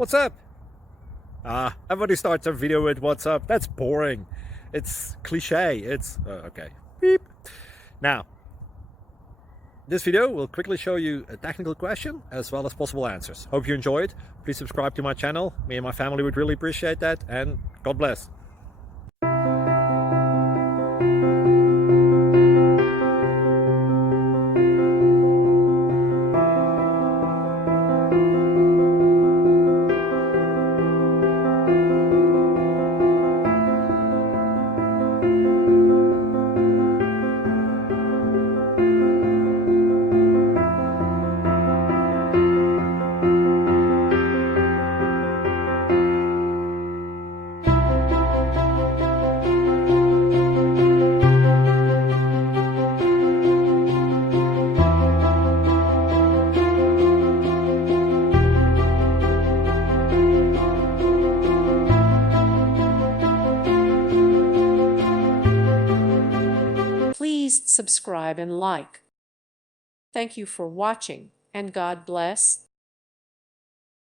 What's up? Everybody starts their video with what's up. That's boring. It's cliche. It's okay. Beep. Now, this video will quickly show you a technical question as well as possible answers. Hope you enjoyed. Please subscribe to my channel. Me and my family would really appreciate that, and God bless. Please subscribe and like. Thank you for watching, and God bless.